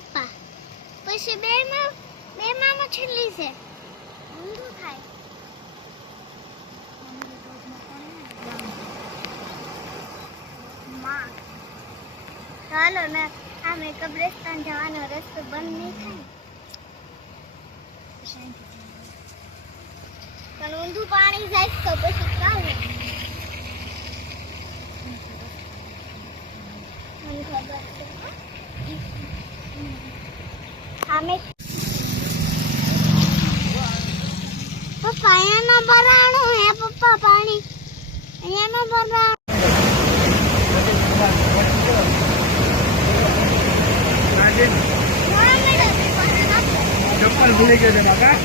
પપ્પા પછી બે માં મછલી છે ઊંધું થાય માં ચાલો ને આમે કબ્રસ્તાન જવાનો રસ્તો બંધ નહીં થાય પણ ઊંધું પાણી જાય તો પછી ચાલે મને ખબર છે આમે પપ્પા અહીંયા ભરાણું હે પપ્પા પાણી અહીંયા ભરાણું ચપ્પલ ભૂલી ગયો છે બાકા